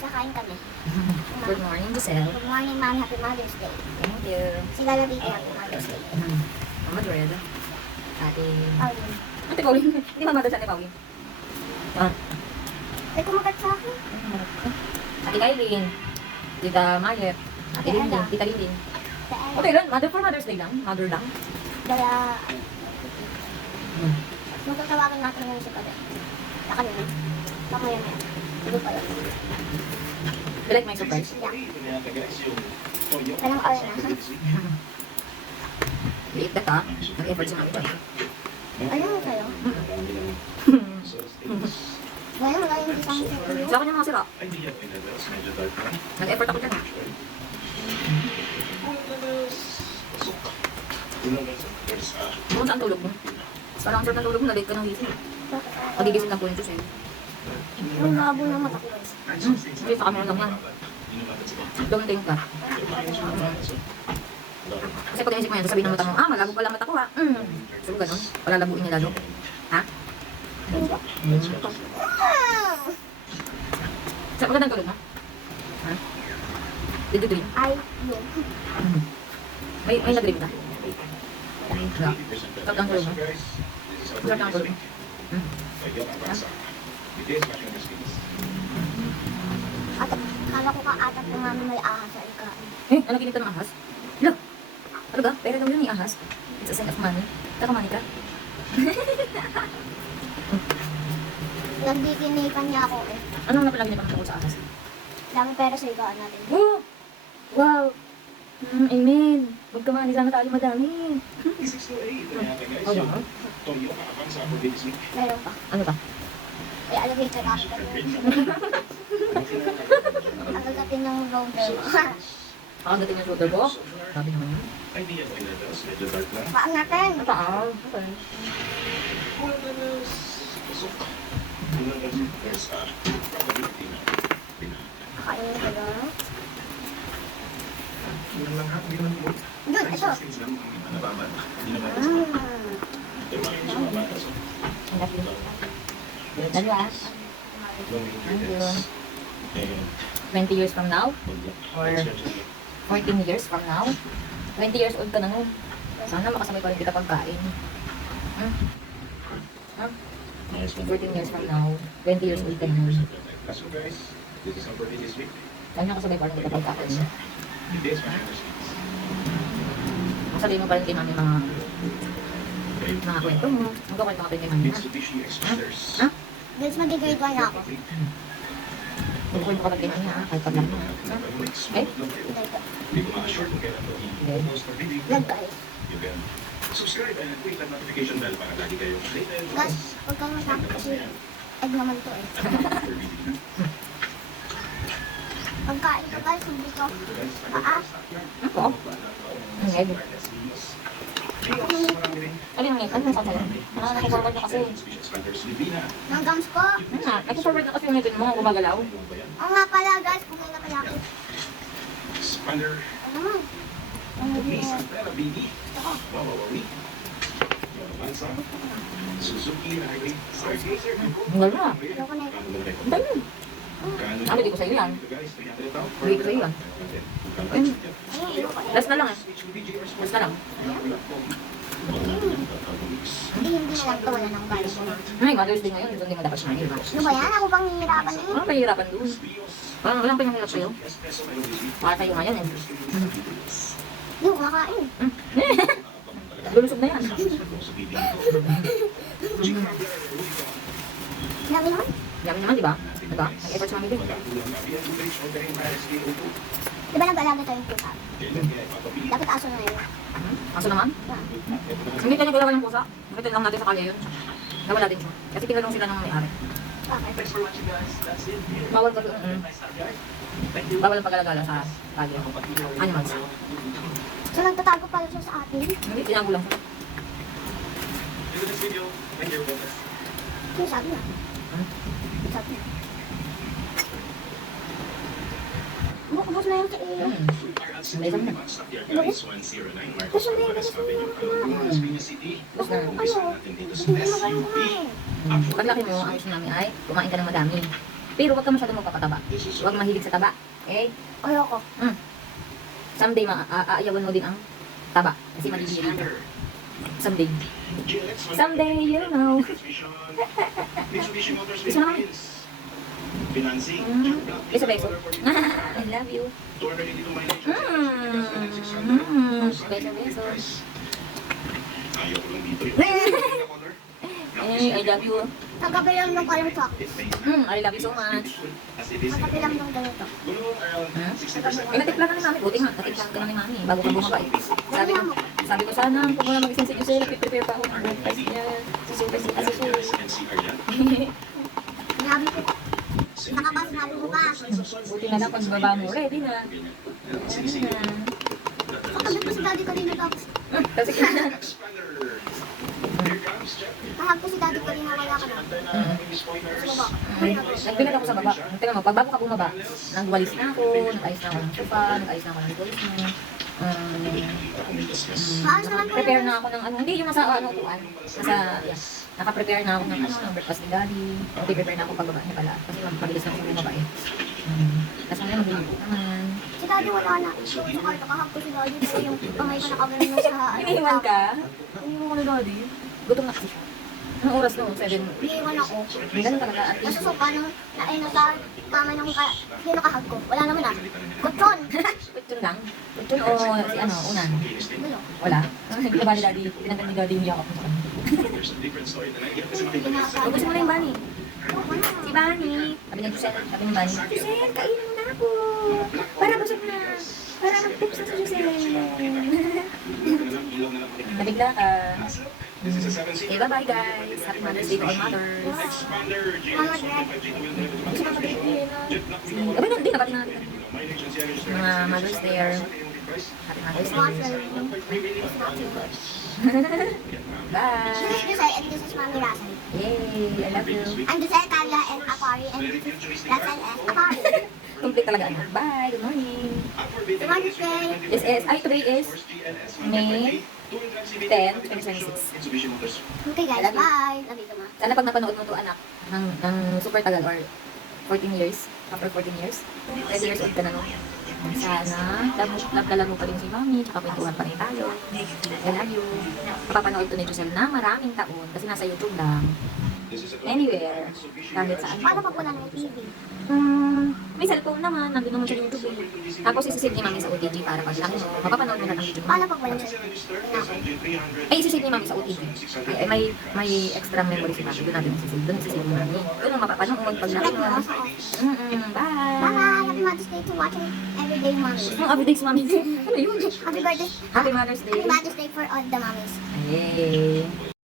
guys, kakain kami. Good morning, Giselle. Good morning, Mom. Happy Mother's Day. Thank you. Si Lala Vicky, Happy Mother's Day. Mama Dread. Ate... Pauline. Ate Pauline. Hindi mama doon sa Ate Pauline. Ah. Ay, kumagat sa akin. Ate Kailin. Tita Mayet. Ate Ate Lindin. Ella. Tita Lindin. Dahil, Okay lang. Mother for Mother's Day lang. Mother lang. dala, magtatawagan natin ngayon si Kabe. Sa kanina. Mamaya na yan. Hindi pa yun. You like my surprise? Yeah. Walang oil na. Liit na ka. Nag-effort sa mga iba. Ano sa'yo? Ngayon, wala yung isang sa'yo. Sa akin yung mga sira. Nag-effort ako dyan. Kung saan tulog mo? Parang ang sarap ng tulog mo, na-late ka ng gising. Magigising lang po yung Diyos eh. Yung labo ng mata ko guys. Hindi, sa camera lang yan. Don't think ka. Kasi pag inisip mo yan, sasabihin ng mata mo, malabo pala mata ko ha. So, ganun. Palalabuin niya lalo. Ha? Sa magandang tulog mo? Ha? Did you dream? Ay, yun. May nag-dream ka? Wala. Sarap lang tulog mo? Sarap lang tulog mo? At kala ko ka atat ng mami may ahas sa ika. Ano kinita ng ahas? Look! Ano ba? Pera daw yun yung ahas. It's a sign of money. Takamani ka? Nagdikinipan niya ako eh. Anong napalagi niya pang sa ahas? Dami pera sa ikaan natin. Oh! Wow! Amen! Huwag ka mani sana tayo madami. Oh, ba? Meron pa. Ano pa? Ay, alligator kami kami. Agagatin ng roller. Pakagating yung shoulder ko? Sabi naman yun. Paan natin. Paa. Okay. Kakainin ko doon. Yun, ito. Dalo ah. Thank you. 20 years from now? Or 14 years from now? 20 years old ka na nun. Sana makasabay pa rin kita pagkain. Hmm? Huh? 14 years from now, 20 years old ka na nun. Sana makasabay pa rin kita pagkain. Masabi mo pa rin kay mami mga kwento mo. Magkakwento ka pa rin kay mami ha? Ha? Guys, mag-grade 1 na ako. Magkakwento ka pa rin kay mami ha? Kahit pag lang mo. Ha? Okay? Vlog guys. Subscribe and click the notification bell para lagi kayong updated. Guys, huwag kang masabi kasi egg naman to eh. Pagkain ko guys, hindi ko. Ako? Ang egg. Ano yung egg? Ano yung sasaya? Nakiforward na kasi. Ang gums ko. Ano na? Nakiforward na kasi yung ngipin mo. Gumagalaw. Oo nga pala guys, kung may napalaki. Expander. Ano naman? Ang Miss hindi Antera BD. Wawawi. Suzuki Highway. Stargazer. Ang gala. Ayoko na ito. Ang dami. Ah, hindi ko sa'yo yan. Hindi ko sa'yo yan. Ay, ayoko na. Last na lang eh. Last na lang. Hindi na lang to, wala nang galing ko na. Ay, Mother's Day ngayon. Hindi mo dapat siya diba? Ano ba yan? Ako pang hihirapan na yun. Ano mahihirapan doon? Walang pinahirap sa'yo. Para sa'yo nga yan eh. Hindi ko kumakain. Lulusog na yan. Dami naman. Dami naman, di ba? Diba? Nag-effort sa mami din. Di ba nag-alaga tayo yung pusa? Dapat aso na yun. Kaso naman? Hindi tayo nagalawa ng pusa. Nakita lang natin sa kalye yun. Nawala din siya. Kasi tinanong sila ng may-ari. Bakit? Bawal ka bawal ang pag-alagala sa kalye. Animals. So nagtatago pala siya sa atin. Hindi, tinago lang siya. Ano sabi na? Sabi na. Ubus na yung sa iyo. May isang na. Gusto na yung gusto na Basta, Ano? Hindi mo kayo kumain. paglaki mo, ang gusto namin ay kumain ka ng madami. Pero huwag ka masyadong magpapataba. Huwag mahilig sa taba. Okay? Ayoko. Someday, aayawan mo din ang taba. Kasi maliliit ka. Someday. Someday, you know. Mitsubishi Motors Gusto naman. Philippines. Financing. Beso-beso. I love you. 282 mileage. Beso-beso. Ayaw ko lang dito yun. I love you. Kagabi lang nung alam ko. I love you so much. Kagabi lang nung ganito. Natipla ka ni mami. Buti nga, natipla ka na ni mami. Bago ka bumaba eh. Sabi ko sana, kung muna mag-isang si Jose, prepare pa ako ng breakfast niya. Susunod si Asusun. Sinabi ko. Nakabas, sinabi mo pa. Buti na lang pag baba mo, ready na. Ready na. Kagabi ko si daddy kanina tapos. Kasi kaya. Kahag ko si daddy kanina wala ka na. Sa baba. Nagbilag ako sa baba. Tingnan mo, pag bago ka bumaba, nagwalis na ako, nag-ayos na ako ng sofa, nag-ayos na ako ng toys mo. Maayos naman po. Prepare na ako ng ano, hindi yung nasa ano upuan. Nasa, naka-prepare na ako ng ano, ng breakfast ni daddy. Okay, prepare na ako pagbaba niya pala. Kasi mabilis na ako bumaba eh. Tapos ngayon magluluto naman. Si daddy wala na. Sa kwarto kahag ko si daddy. Kasi yung kamay ko nakabala na sa ano. Iniiwan ka? Iniiwan ko na daddy. Gutom na kasi siya. Anong oras no? 7. Iniiwan ako. Ganun talaga at Nasa least. sopa nung nasa kama nung kinakahag ko. Wala naman ah. Kutson. Kutsyon lang? Kutsyon o si ano, unan? Wala. Wala? Hindi na ba ni daddy? Tinanggal ni daddy yung yakap mo sa kanya. Gusto mo na yung bunny? Si Bunny. Sabi niya, Giselle, sabi ng Bunny, Giselle, kainin mo na ako. Para busog na. Para mag-poops na si Giselle. Nabigla ka. Okay, bye-bye guys. Happy Mother's Day to all mothers. Gusto ka pag-ibigin na. Abay na, hindi, napati na natin. Mga mothers there. Happy Mother's Day. Bye. This is Giselle and this is Mami Rasan. Yay, I love you. I'm Giselle, Carla, and Apari, and this is Rasan and Apari. Complete talaga anak. Bye, good morning. Good morning, Faye. This is, today is May 10, 2026. Okay guys, bye. Love you so much. Sana pag napanood mo to anak, ng super tagal or 14 years, after 14 years, 10 years old ka na no. Sana, love mo pa rin si mami, tsaka kwentuhan pa rin tayo. I love you. Mapapanood to ni Giselle na maraming taon, kasi nasa YouTube lang. Anywhere, kahit saan. Paano pag wala na yung TV? May cellphone naman, nandun naman sa YouTube eh. Tapos isisave ni mami sa OTG para pag lang mo, mapapanood mo na ng video mo. Paano pag wala siya? Ay, isisave ni mami sa OTG. Ay, may extra memory si mami. Doon natin isisave. Doon isisave ni mami. Doon ang mapapanood pag laki Like mo. mo sa office. Bye! Bye! Happy Mother's Day to watching Everyday Mommy. Ang everyday si mami. Ano yun? Happy birthday. Happy Mother's Day. Happy Mother's Day for all the mommies. Yay!